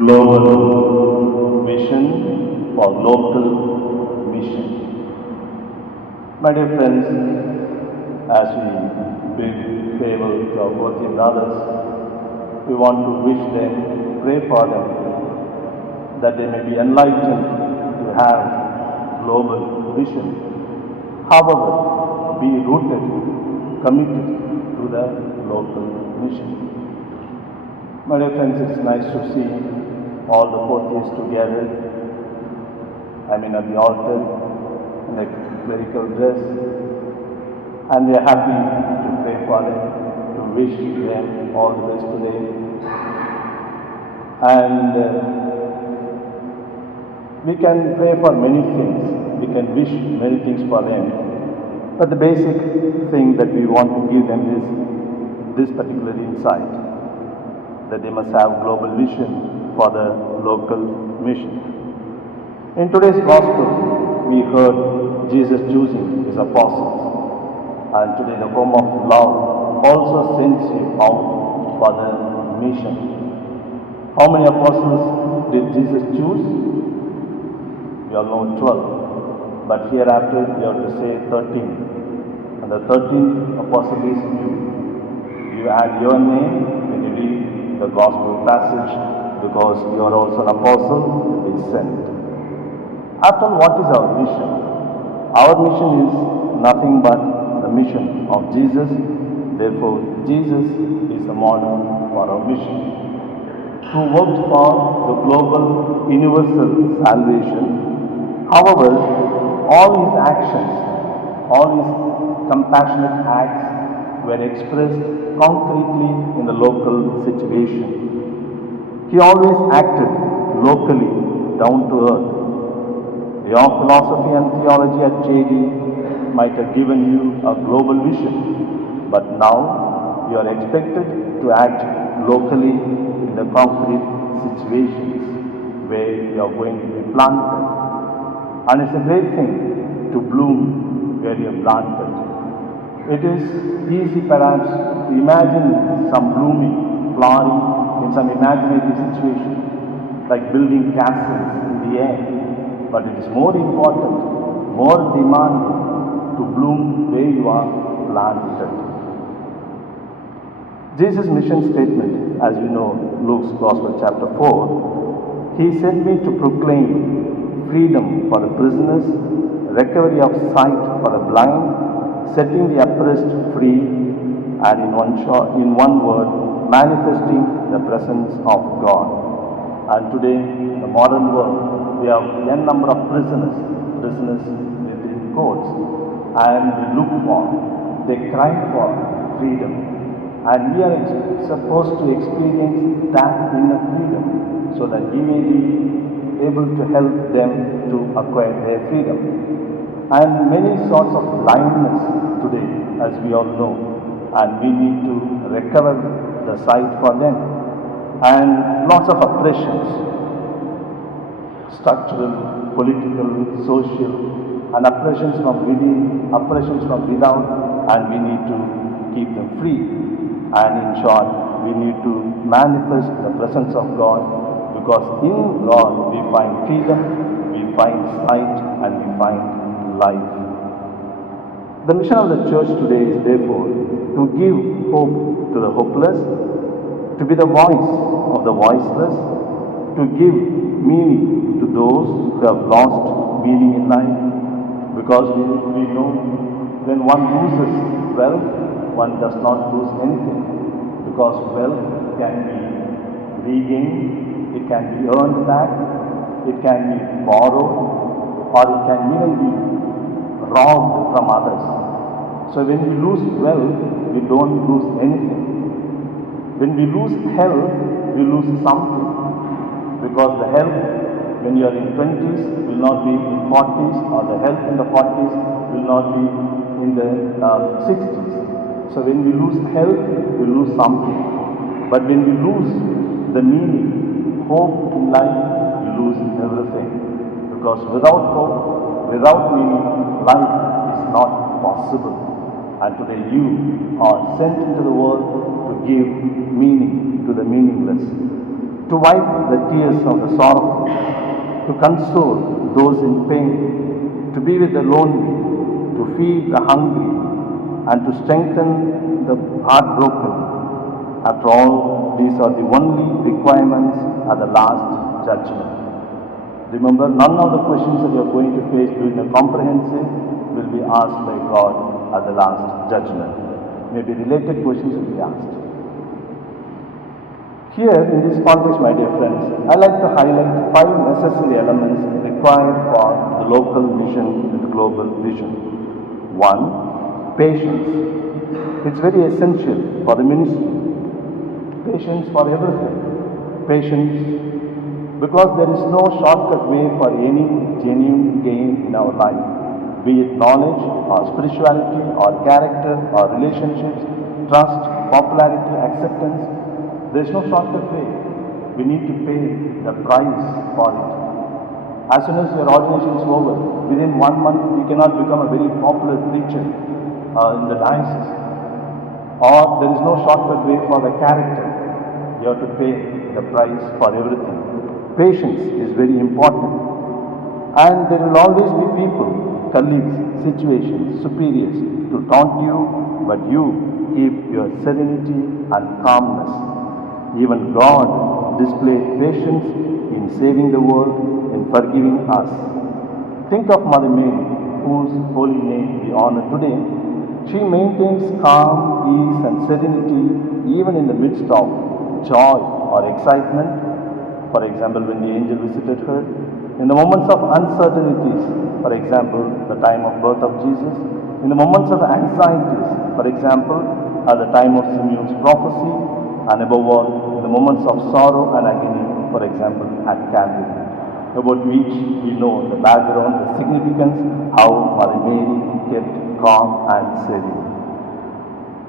global vision for local mission. My dear friends, as we bid farewell to our worthy brothers, we want to wish them, pray for them, that they may be enlightened to have global vision. However, be rooted, committed to the local mission. My dear friends, it's nice to see all the 4 together. At the altar in the clerical dress, and we are happy to pray for them, to wish them all the best today. And we can pray for many things, we can wish many things for them, but the basic thing that we want to give them is this particular insight, that they must have global vision for the local mission. In today's gospel, we heard Jesus choosing his apostles, and today the home of love also sends you out for the mission. How many apostles did Jesus choose? We all know 12, but hereafter we have to say 13. And the 13th apostle is you. You add your name when you read the gospel passage, because you are also an apostle who is sent. After all, what is our mission? Our mission is nothing but the mission of Jesus. Therefore, Jesus is the model for our mission. Who worked for the global universal salvation. However, all his actions, all his compassionate acts were expressed concretely in the local situation. He always acted locally, down to earth. Your philosophy and theology at Jayard might have given you a global vision, but now you are expected to act locally in the concrete situations where you are going to be planted. And it's a great thing to bloom where you are planted. It is easy perhaps to imagine some blooming, flowering in some imaginary situation, like building castles in the air. But it is more important, more demanding to bloom where you are planted. Jesus' mission statement, as we know, Luke's Gospel chapter 4, he sent me to proclaim freedom for the prisoners, recovery of sight for the blind, setting the oppressed free, and in one word, manifesting the presence of God. And today, in the modern world, we have a number of prisoners within courts, and they look for, they cry for freedom. And we are supposed to experience that inner freedom, so that we may be able to help them to acquire their freedom. And many sorts of blindness today, as we all know, and we need to recover the sight for them. And lots of oppressions, structural, political, social, and oppressions from within, oppressions from without, and we need to keep them free. And in short, we need to manifest the presence of God, because in God we find freedom, we find sight, and we find life. The mission of the church today is therefore to give hope to the hopeless, to be the voice of the voiceless, to give meaning to those who have lost meaning in life. Because we know when one loses wealth, one does not lose anything. Because wealth can be regained, it can be earned back, it can be borrowed, or it can even be robbed from others. So when we lose wealth, we don't lose anything. When we lose health, we lose something, because the health when you are in 20s will not be in 40s, or the health in the 40s will not be in the 60s. So when we lose health, we lose something. But when we lose the meaning, hope in life, we lose everything. Because without hope, without meaning, life is not possible. And today you are sent into the world to give meaning to the meaningless. to wipe the tears of the sorrowful, to console those in pain, to be with the lonely, to feed the hungry, and to strengthen the heartbroken. After all, these are the only requirements at the last judgment. Remember, none of the questions that you are going to face during the comprehensive will be asked by God at the last judgment. Maybe related questions will be asked. Here, in this context, my dear friends, I like to highlight 5 necessary elements required for the local mission with global vision. 1. Patience. It's very essential for the ministry. Patience for everything. Patience because there is no shortcut way for any genuine gain in our life, be it knowledge or spirituality or character or relationships, trust, popularity, acceptance. There is no shortcut way. We need to pay the price for it. As soon as your ordination is over, within 1 month you cannot become a very popular preacher in the diocese. Or there is no shortcut way for the character. You have to pay the price for everything. Patience is very important. And there will always be people, colleagues, situations, superiors to taunt you, but you keep your serenity and calmness. Even God displayed patience in saving the world, in forgiving us. Think of Mother Mary, whose holy name we honor today. She maintains calm, ease and serenity even in the midst of joy or excitement. For example, when the angel visited her, in the moments of uncertainties, for example, the time of birth of Jesus, in the moments of anxieties, for example, at the time of Simeon's prophecy, and above all, in the moments of sorrow and agony, for example, at Calvary, about which we know the background, the significance, how Mother Mary kept calm and serene.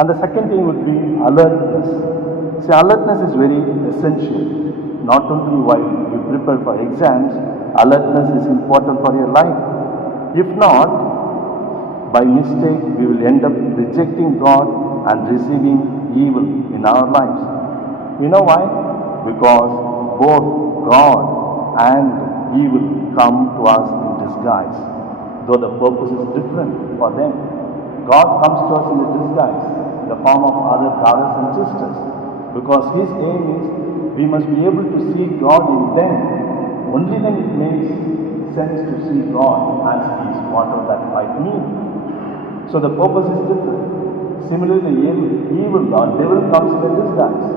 And the second thing would be alertness. See, alertness is very essential. Not only while you prepare for exams, alertness is important for your life. If not, by mistake, we will end up rejecting God and receiving evil in our lives. You know why? Because both God and evil come to us in disguise, though the purpose is different for them. God comes to us in a disguise, in the form of other brothers and sisters, because His aim is we must be able to see God in them. Only then it makes sense to see God as He is, whatever that might mean. So the purpose is different. Similarly, evil or devil comes in a disguise.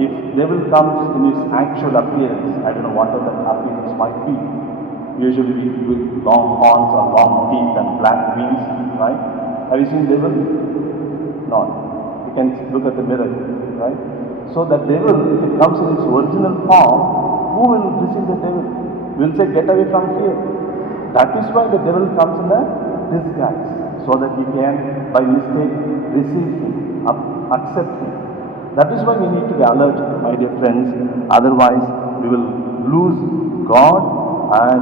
If devil comes in his actual appearance, I don't know what that appearance might be. Usually with long horns or long teeth and black wings, right? Have you seen devil? No. You can look at the mirror, right? So the devil, if it comes in its original form, who will receive the devil? We will say, get away from here. That is why the devil comes in a disguise, so that he can, by mistake, receive him, accept him. That is why we need to be alert, my dear friends. Otherwise, we will lose God and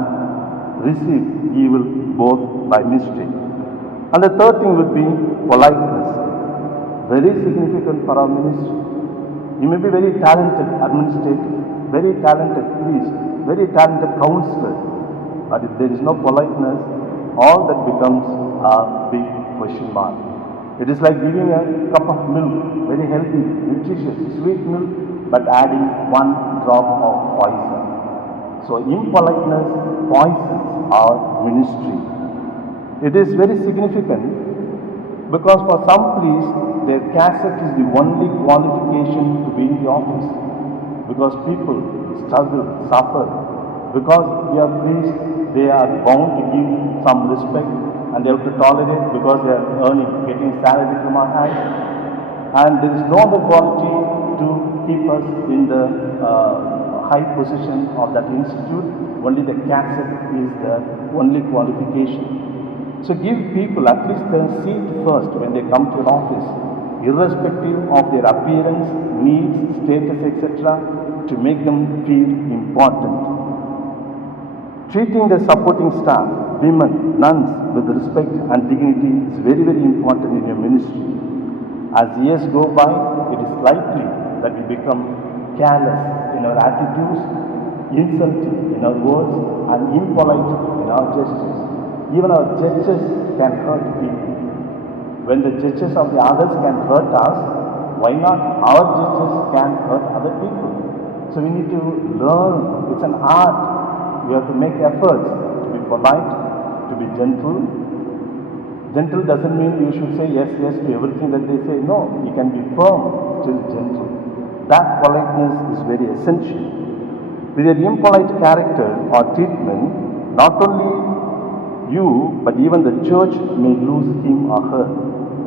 receive evil both by mistake. And the third thing would be politeness. Very significant for our ministry. You may be very talented administrator, very talented priest, very talented counselor, but if there is no politeness, all that becomes a big question mark. It is like giving a cup of milk, very healthy, nutritious, sweet milk, but adding 1 drop of poison. So impoliteness poisons our ministry. It is very significant because for some priests, their caste is the only qualification to be in the office. Because people struggle, suffer. Because they are priests, they are bound to give some respect and they have to tolerate because they are earning, getting salary from our hands. And there is no other quality to keep us in the high position of that institute. Only the caste is the only qualification. So give people at least their seat first when they come to your office, irrespective of their appearance, needs, status, etc., to make them feel important. Treating the supporting staff, women, nuns, with respect and dignity is very, very important in your ministry. As years go by, it is likely that we become careless in our attitudes, insulting in our words, and impolite in our gestures. Even our gestures can hurt people. When the gestures of the others can hurt us, why not our gestures can hurt other people? So we need to learn. It's an art. We have to make efforts to be polite, to be gentle. Gentle doesn't mean you should say yes to everything that they say. No, you can be firm, still gentle. That politeness is very essential. With an impolite character or treatment, not only you, but even the church may lose him or her.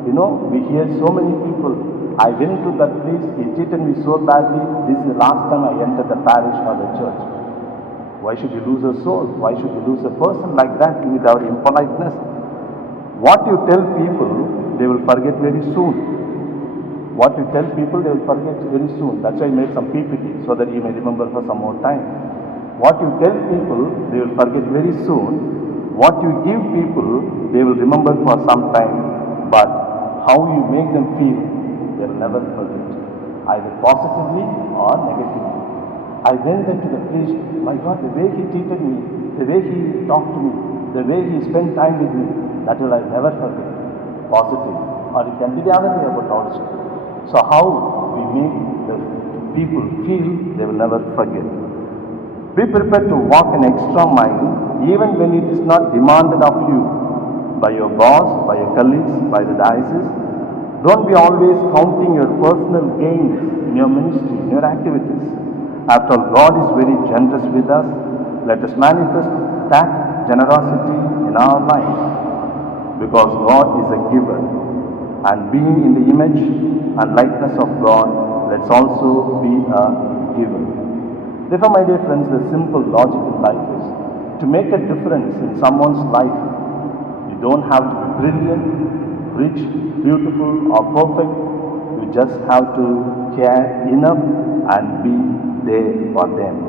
You know, we hear so many people, I went to that place, he treated me so badly, this is the last time I entered the parish or the church. Why should you lose a soul? Why should you lose a person like that with our impoliteness? What you tell people, they will forget very soon. What you tell people, they will forget very soon. That's why I made some PPT, so that you may remember for some more time. What you tell people, they will forget very soon. What you give people, they will remember for some time. But how you make them feel, they will never forget, either positively or negatively. I went there to the priest, my God, the way he treated me, the way he talked to me, the way he spent time with me, that will I never forget, positive. Or it can be the other way about also. So how we make the people feel, they will never forget. Be prepared to walk an extra mile, even when it is not demanded of you by your boss, by your colleagues, by the diocese. Don't be always counting your personal gains in your ministry, in your activities. After all, God is very generous with us. Let us manifest that generosity in our lives, because God is a giver. And being in the image and likeness of God, let's also be a giver. Therefore, my dear friends, the simple logic in life is to make a difference in someone's life. You don't have to be brilliant, rich, beautiful, or perfect. You just have to care enough and be there for them.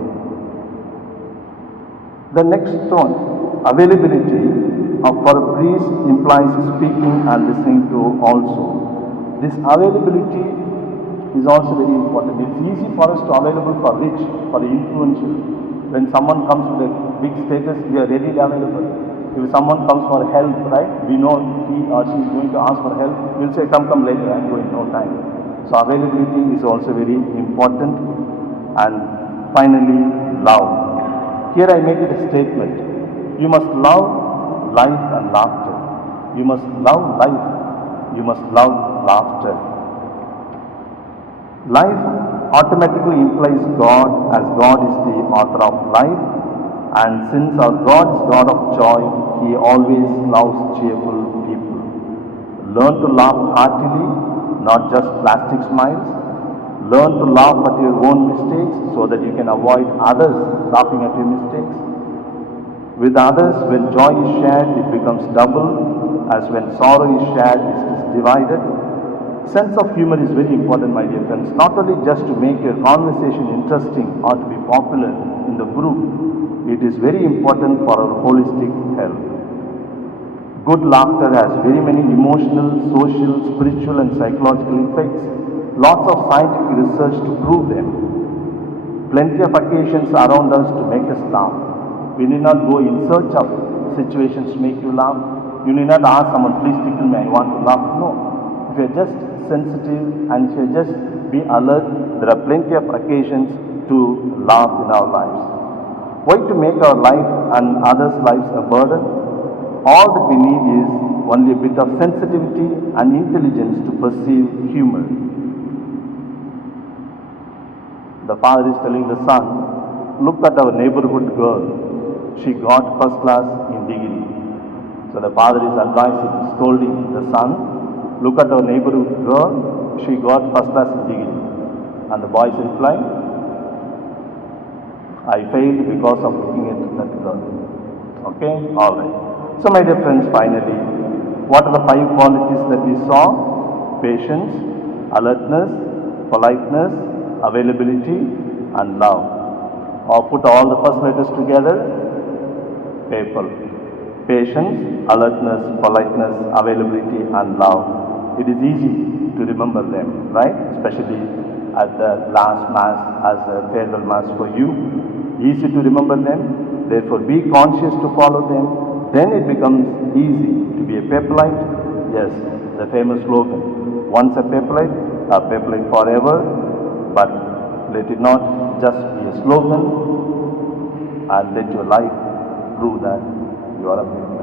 The next one, availability for a priest implies speaking and listening to also. This availability is also very important. It's easy for us to available for rich, for the influential. When someone comes with a big status, we are readily available. If someone comes for help, right, we know he or she is going to ask for help, we'll say, come later, I'm going, no time. So availability is also very important. And finally, love. Here I make it a statement. You must love life and laughter. You must love life. You must love laughter. Life automatically implies God, as God is the author of life. And since our God is God of joy, He always loves cheerful people. Learn to laugh heartily, not just plastic smiles. Learn to laugh at your own mistakes so that you can avoid others laughing at your mistakes. With others, when joy is shared, it becomes double, as when sorrow is shared, it is divided. Sense of humor is very important, my dear friends, not only just to make your conversation interesting or to be popular in the group, it is very important for our holistic health. Good laughter has very many emotional, social, spiritual and psychological effects. Lots of scientific research to prove them. Plenty of occasions around us to make us laugh. We need not go in search of situations to make you laugh. You need not ask someone, please tickle me, I want to laugh. No. If you are just sensitive and if you just be alert, there are plenty of occasions to laugh in our lives. Why to make our life and others' lives a burden? All that we need is only a bit of sensitivity and intelligence to perceive humor. The father is telling the son, look at our neighborhood girl. She got first class in degree. So the father is advising, scolding the son, look at our neighborhood girl, she got first class in degree. And the boy is replying, I failed because of looking at that girl. Okay? Alright. So my dear friends, finally, what are the 5 qualities that we saw? Patience, alertness, politeness, availability, and love. Or put all the first letters together, PAPL. Patience, alertness, politeness, availability, and love. it is easy to remember them, right? Especially at the last Mass as a farewell Mass for you. Easy to remember them, therefore be conscious to follow them. Then it becomes easy to be a papalite. Yes, the famous slogan, once a papalite forever, but let it not just be a slogan, and let your life prove that you are a papalite.